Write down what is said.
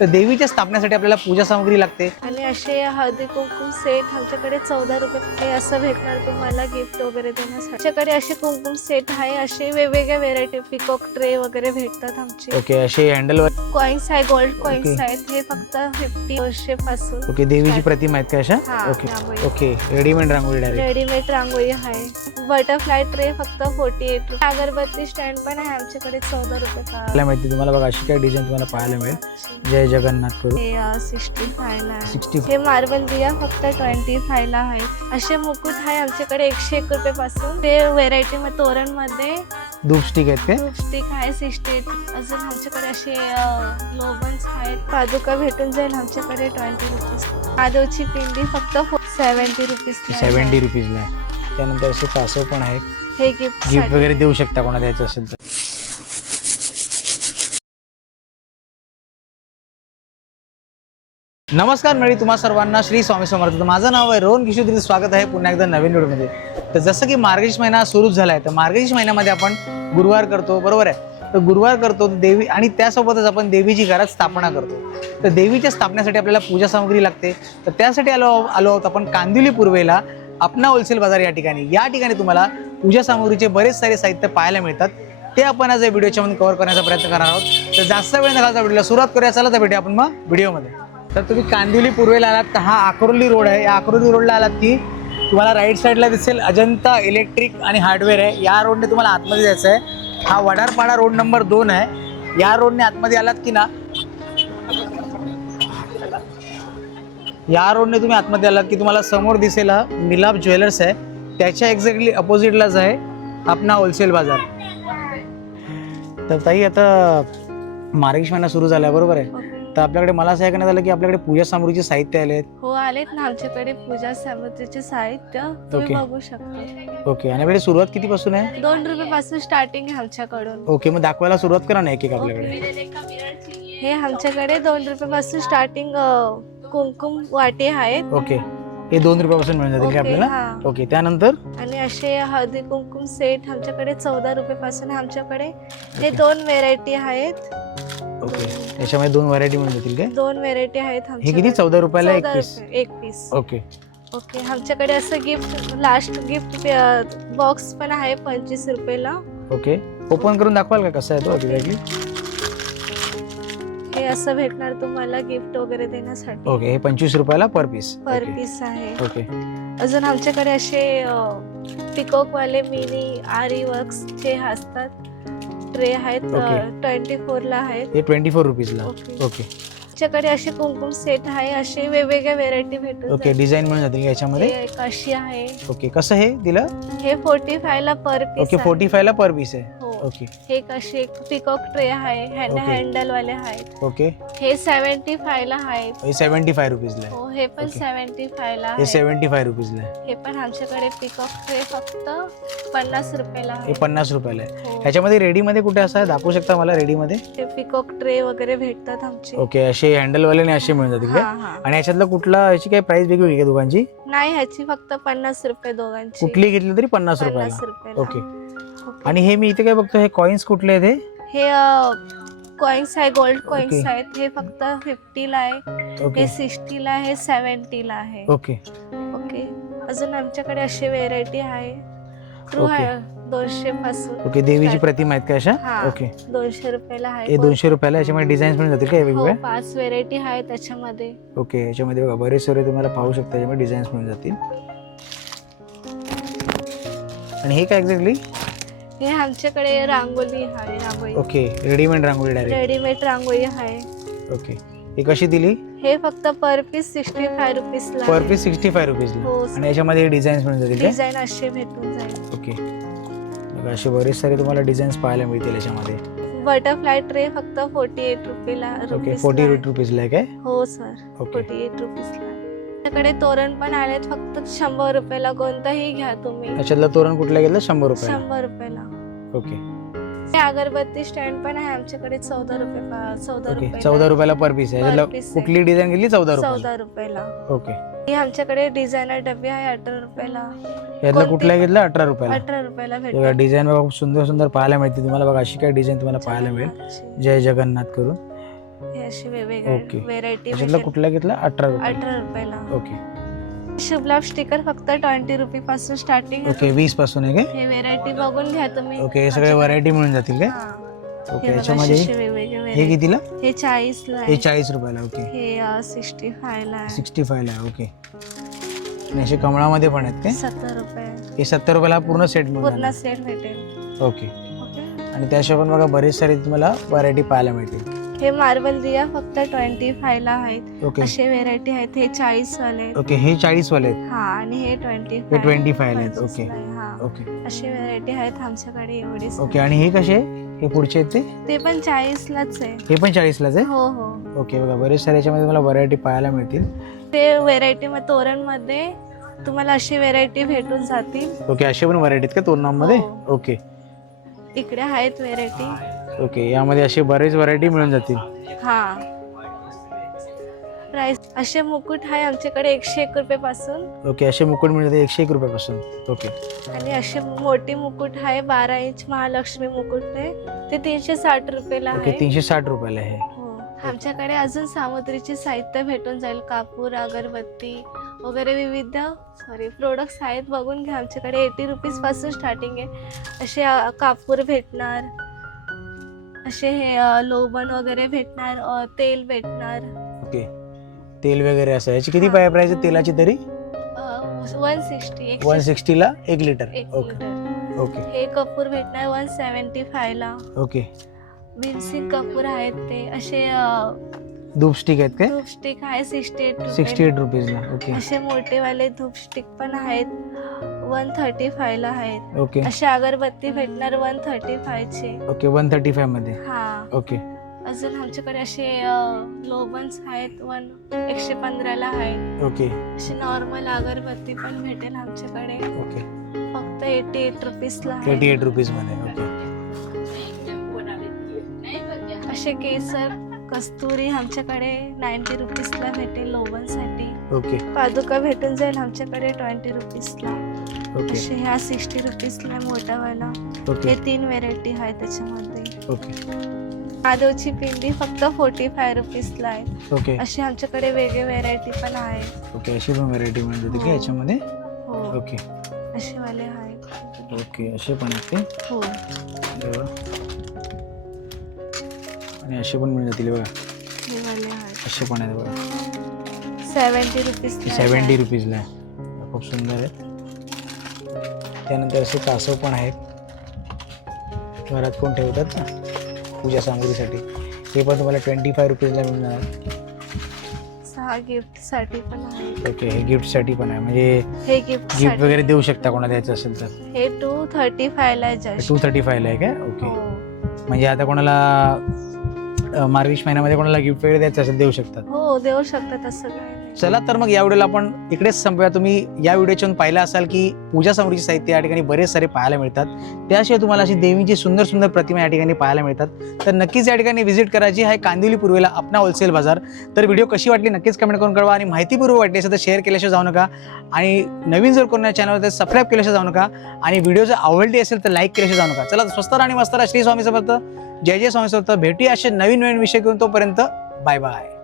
तर देवीच्या स्थापनेसाठी आपल्याला पूजा सामग्री लागते. आणि असे हळदी कुंकुम सेट आमच्याकडे चौदा रुपये असं भेटणार तुम्हाला गिफ्ट वगैरे देण्यासाठी. आमच्याकडे असे कुंकुम सेट आहे असे वेगवेगळ्या व्हेरायटी पिकॉक ट्रे वगैरे भेटतात आमचे. ओके असे हँडल कॉइन्स आहे गोल्ड कॉइन्स. आहेत हे फक्त फिफ्टी वर्षे पासून ओके देवीची प्रतिमा आहेत का अशा? हा, okay. Okay readymade rangoli direct readymade rangoli आहे. बटरफ्लाय ट्रे फक्त फोर्टी एट अगरबत्ती स्टँड पण आहे आमच्याकडे चौदा रुपये आपल्याला माहिती तुम्हाला बघा अशी काय डिझाईन तुम्हाला पाहायला मिळेल. जय जगन्नाथ करू. हे सिक्स्टी फायला आहे. सिक्स्टी हे मार्बल दिया फक्त ट्वेंटी फायला आहेत असे मुकुट आहे आमच्याकडे एकशे एक रुपये पासून ते व्हेरायटी मध्ये तोरणमध्ये धूप स्टिक आहेत काय? स्टिक आहे सिक्स्टी एट अजून आमच्याकडे असे लोबन्स आहेत. पादुका भेटून जाईल आमच्याकडे ट्वेंटी रुपीज आदवची पिंडी फक्त सेव्हन्टी रुपीज सेव्हन्टी रुपीजला आहे. त्यानंतर असे कासव पण आहेत. हे गिफ्ट गिफ्ट वगैरे देऊ शकता कोणा द्यायचं असेल तर. नमस्कार मंडळी तुम्हा सर्वांना श्री स्वामी समर्थ. माझं नाव आहे रोहन किशोर स्वागत आहे पुन्हा एकदा नवीन व्हिडिओमध्ये. तर जसं की मार्गशीर्ष महिना सुरू झाला आहे तर मार्गशीर्ष महिन्यामध्ये आपण गुरुवार करतो बरोबर आहे? तर गुरुवार करतो देवी आणि त्यासोबतच आपण देवीची घरात स्थापना करतो. तर देवीच्या स्थापनेसाठी आपल्याला पूजा सामग्री लागते. तर त्यासाठी आलो आलो आहोत आपण कांदिवली पूर्वेला. आपणा होलसेल बाजार या ठिकाणी. या ठिकाणी तुम्हाला पूजा सामग्रीचे बरेच सारे साहित्य पाहायला मिळतात. ते आपण आज या व्हिडिओच्या कव्हर करण्याचा प्रयत्न करणार आहोत. तर जास्त वेळ न घालता व्हिडिओला सुरुवात करूया. चला तर भेटूया आपण मग व्हिडिओमध्ये तर तुम्ही कांदिवली पूर्वेला आलात तर हा आकुर्ली रोड आहे. या आकुर्ली रोडला आलात की तुम्हाला राईट साईडला दिसेल अजंता इलेक्ट्रिक आणि हार्डवेअर आहे. या रोडने तुम्हाला आतमध्ये जायचं आहे हा वडारपाडा रोड नंबर दोन आहे. या रोडने आतमध्ये आलात की ना? या रोडने तुम्ही आतमध्ये आलात की तुम्हाला समोर दिसेल हा मिलाप ज्वेलर्स आहे. त्याच्या एक्झॅक्टली अपोजिटलाच आहे आपणा होलसेल बाजार. तर ताई आता मार्गीश महिना सुरू झाला बरोबर आहे? तर आपल्याकडे मला असं ऐकण्यात आलं की आपल्याकडे पूजा सामग्रीचे साहित्य आले आहेत हो आलेत ना आमच्याकडे पूजा सामग्रीचे साहित्य. तुम्ही Okay. बघू शकता. ओके आणि आपल्याकडे सुरुवात कितीपासून आहे? दोन रुपये पासून स्टार्टिंग आहे आमच्याकडून. ओके मग दाखवायला सुरुवात करा ना एक एक आपल्याकडे. हे आमच्याकडे दोन रुपये पासून स्टार्टिंग कुंकुम वाटे आहेत. ओके. हे दोन रुपयापासून मिळून जातील का ओके, आपल्याला? हा. ओके त्यानंतर? आणि असे हळदी कुंकुम सेट आमच्याकडे चौदा रुपये पासून आमच्याकडे हे दोन व्हेरायटी आहेत. ओके. याच्यामध्ये दोन व्हरायटी मिळून जातील काय? दोन व्हेरायटी आहेत हे आमच्याकडे. किती? चौदा रुपयाला एक पीस रुपये, एक पीस ओके. ओके आमच्याकडे असं गिफ्ट लास्ट गिफ्ट बॉक्स पण आहे पंचवीस रुपयाला. ओके. ओपन करून दाखवाल का कसं आहे तो एक्झॅक्टली असं भेटणार तुम्हाला गिफ्ट वगैरे देण्यासाठी? ओके हे पंचवीस रुपयाला पर पीस पर पीस आहे. ओके अजून आमच्याकडे असे पिकॉक वाले मिनी आरी वर्क्स चे असतात ट्रे आहेत. ट्वेंटी फोर ला आहेत. हे ट्वेंटी फोर रुपीजला ओके ओके आमच्याकडे असे कुंकुम सेट आहे असे वेगवेगळ्या व्हेरायटी भेटून ओके. डिझाईन मिळून जातील याच्यामध्ये? एक अशी आहे. ओके कसं हे दिलं? हे फोर्टी फाय ला पर पीस ओके फोर्टी फायला पर पीस आहे. ओके हे कसे पिकॉक ट्रे आहे. Hand Okay. हँडल वाले आहेत. ओके हे सेव्हन्टी फाय ला आहेत. हे सेव्हन्टी फाय रुपीजला आहे. हो हे पण Okay. सेव्हन्टी फाय ला हे आहे सेव्हन्टी फाय रुपीजला आहे. हे पण आमच्याकडे पिकॉक ट्रे फक्त पन्नास रुपयाला हे आहे. पन्नास रुपयाला आहे. हो. ह्याच्यामध्ये रेडीमध्ये कुठे असं आहे? दाखवू शकता मला रेडीमध्ये ते पिकॉक ट्रे वगैरे भेटतात आमचे. ओके असे हँडलवाले आणि असे मिळून जातील हा काय हा. आणि याच्यातलं कुठला याची काही प्राइस वेगळी आहे का दोघांची नाही ह्याची फक्त पन्नास रुपये दोघांची. कुठली घेतली तरी पन्नास पन्नास रुपयाला. रुपयाला. ओके. आणि हे मी इथे काय बघतो हे कॉइन्स कुठले आहेत हे? हे कॉइन्स आहे गोल्ड कॉइन्स. आहेत. हे फक्त फिफ्टीला आहे. ओके. हे सिक्स्टीला आहे सेव्हन्टीला आहे. ओके. ओके. अजून आमच्याकडे असे व्हेरायटी आहे. आहे दोनशे पासून ओके देवीची प्रतिमा आहेत का अशा. ओके. दोनशे रुपयाला हे आहे दोनशे रुपयाला याच्यामध्ये डिझाईन्स मिळून जातील काय हो वेगवेगळ्या पाच व्हेरायटी आहे त्याच्यामध्ये. ओके याच्यामध्ये बघा बरेच सारे तुम्हाला पाहू शकता याच्यामध्ये डिझाईन्स मिळून जातील. आणि हे काय एक्झॅक्टली हे आमच्याकडे रांगोली आहे rangoli. Okay readymade rangoli direct readymade rangoli आहे. ओके. ही कशी दिली? हे फक्त पर पीस सिक्स्टी फाय रुपीजला पर. पीस सिक्स्टी फाय रुपीजला. हो आणि याच्यामध्ये डिझाईन्स मिळून जातील काय डिझाईन असे भेटून जाईल. ओके. बघा असे बरेच सारे तुम्हाला डिझाईन्स पाहायला मिळतील याच्यामध्ये. बटरफ्लाय ट्रे फक्त फोर्टी एट रुपीला ओके रुपीजला फोर्टी आहे. रुपीजला आहे काय? हो सर ओके. फोर्टी एट रुपीजला आहे. आपल्याकडे तोरण पण आलेत फक्त शंभर रुपयाला कोणताही घ्या तुम्ही. याच्यातलं तोरण कुठलं घेतलं शंभर रुपयाला. शंभर रुपयाला. ओके. हे अगरबत्ती स्टँड पण आहे आमच्याकडे चौदा रुपये पा- चौदा ओके रुपये चौदा रुपयाला पर पीस आहे. Per याच्यातलं piece आहे. कुठली डिझाईन घेतली चौदा रुपयाला. चौदा रुपयाला. ओके. हे आमच्याकडे डिझायनर डबे आहे अठरा रुपयाला. यातलं कोणती? कुठलं घेतलं अठरा रुपयाला. अठरा रुपयाला बघा भेटतात डिझाईन बघा खूप सुंदर सुंदर पाहायला मिळते. तुम्हाला बघा अशी काय डिझाईन तुम्हाला पाहायला मिळेल. जय जगन्नाथ करून. हे ओके. वेगवेगळे व्हेरायटी त्याच्यातला कुठला घेतला? अठरा रुपये. अठरा रुपयाला. ओके. शुभलाभ स्टिकर फक्त ट्वेंटी रुपी पासून स्टार्टिंग ओके वीसपासून आहे काय? हे व्हेरायटी बघून घ्या तुम्ही. ओके हे सगळे व्हरायटी मिळून जातील काय? हा. ओके हे बघा, याच्यामध्ये असे वेगवेगळे हे variety. कितीला? हे चाळीसला हे आहे चाळीस रुपयाला ओके. हे सिक्स्टी फायला आहे. सिक्स्टी फायला आहे ओके. आणि असे कमळामध्ये पण आहेत काय? सत्तर रुपये. हे सत्तर रुपयाला पूर्ण सेट मिळून पूर्ण जाणार. सेट भेटेल. ओके. ओके? आणि त्याशिवाय पण बघा बरेच सारे तुम्हाला व्हरायटी पाहायला मिळतील. हे मार्बल दिया फक्त ट्वेंटी फायला आहेत. ओके असे व्हेरायटी आहेत. हे चाळीस वाले आहेत. ओके हे चाळीस वाले आहेत? हा आणि हे ट्वेंटी हे 25 ला आहेत, ओके. हा. ओके असे व्हेरायटी आहेत आमच्याकडे एवढीच. ओके आणि हे कसे? हे पुढचे आहेत ते? ते पण चाळीसलाच आहे. हे पण चाळीसलाच आहे? हो हो. ओके बघा बरेच सारे याच्यामध्ये तुम्हाला व्हरायटी पाहायला मिळतील. ते व्हेरायटी मग तोरणमध्ये तुम्हाला अशी व्हेरायटी भेटून जातील. ओके असे पण व्हरायटी आहेत का तोरणामध्ये? हो. ओके इकडे आहेत व्हेरायटी ओके यामध्ये असे बरेच व्हरायटी मिळून जातील. हा. प्राइस असे मुकुट आहे आमच्याकडे एकशे एक रुपये पासून ओके असे मुकुट मिळतात एकशे एक रुपयापासून. ओके. आणि असे मोठी मुकुट आहे बारा इंच महालक्ष्मी मुकुट आहे ते तीनशे साठ रुपयाला ओके आहे. तीनशे साठ रुपयाला आहे. हो. आमच्याकडे अजून सामुद्रीचे साहित्य भेटून जाईल. कापूर अगरबत्ती वगैरे विविध सॉरी प्रोडक्ट्स आहेत. बघून घ्या आमच्याकडे एटी रुपीजपासून स्टार्टिंग आहे. असे अ, कापूर भेटणार. असे हे अ, लोबन वगैरे भेटणार अ, तेल भेटणार. ओके. तेल वगैरे असं. याची किती. पाय प्राईस आहे तेलाची तरी? वन सिक्स्टी वन सिक्स्टीला एक लिटर एक ओके. Litre okay. हे कपूर भेटणार वन सेवन्टी फायला ओके. भीमसिंग कपूर आहेत ते. असे धूप स्टिक आहेत काय? धूप स्टिक आहे सिक्स्टी एट सिक्स्टी एट रुपीजला ओके. असे मोठेवाले धूप स्टिक पण आहेत. वन थर्टी फायला आहेत. ओके असे अगरबत्ती भेटणार वन थर्टी फायचे ओके वन थर्टी फायमध्ये. हा. ओके अजून आमच्याकडे असे लोबन्स आहेत वन एकशे पंधराला आहेत. ओके असे नॉर्मल अगरबत्ती पण भेटेल आमच्याकडे. ओके फक्त एटी एट रुपीजला आहे. Eighty eight रुपीजमध्ये. ओके असे केसर कस्तुरी आमच्याकडे नाईन्टी रुपीजला भेटेल लोबनसाठी ओके पादुका भेटून जाईल आमच्याकडे ट्वेंटी रुपीजला ओके. असे ह्या सिक्स्टी रुपीजला मोठावाला ओके. हे तीन व्हेरायटी आहे त्याच्यामध्ये. ओके. महादेवची पिंडी फक्त फोर्टी फाय रुपीजला आहे. ओके. अशी आमच्याकडे वेगळे व्हेरायटी पण आहे. ओके अशी पण व्हरायटी मिळून जाते का हो. याच्यामध्ये? हो. ओके. असे वाले आहेत ओके असे पण आहेत ते? हो. बघा. आणि असे पण मिळून जातील बघा. हे वाले आहेत. असे पण आहेत बघा. सेवन्टी रुपीज सेवन्टी रुपीजला आहे. खूप सुंदर आहेत. त्यानंतर असे कासव पण आहेत. घरात कोण ठेवतात ना? पूजा सामुग्रीसाठी. हे पण तुम्हाला ट्वेंटी फाय रुपीजला मिळून जाणार सहा गिफ्टसाठी पण आहे. ओके हे गिफ्टसाठी पण आहे. म्हणजे हे गिफ्ट गिफ्ट वगैरे देऊ शकता कोणाला द्यायचं असेल तर. हे टू थर्टी फायला आहे जस्ट टू थर्टी फायला आहे काय ओके हो. म्हणजे आता कोणाला मार्गशीर्ष महिन्यामध्ये कोणाला गिफ्ट वगैरे द्यायचं असेल देऊ शकतात हो देऊ शकतात असं काय चला तर मग या व्हिडिओला आपण इकडेच संपूया. तुम्ही या व्हिडिओच्यातून पाहिलं असाल की पूजा सामग्रीचे साहित्य या ठिकाणी बरेच सारे पाहायला मिळतात. त्याशिवाय तुम्हाला अशी देवीची सुंदर सुंदर प्रतिमा या ठिकाणी पाहायला मिळतात. तर नक्कीच या ठिकाणी व्हिजिट करायची आहे कांदिवली पूर्वेला आपणा होलसेल बाजार. तर व्हिडिओ कशी वाटली नक्कीच कमेंट करून कळवा. आणि माहितीपूर्व वाटली असेल तर शेअर केल्याशिवाय जाऊ नका. आणि नवीन जर कोणा चॅनल तर सबस्क्राईब केल्याशिवाय जाऊ नका. आणि व्हिडिओ जर आवडली असेल तर लाईक केल्याशिवाय जाऊ नका. चला स्वस्त आणि मस्त श्री स्वामी समर्थ. जय जय स्वामी समर्थ. भेटूया असे नवीन नवीन विषय घेऊन तोपर्यंत. Bye bye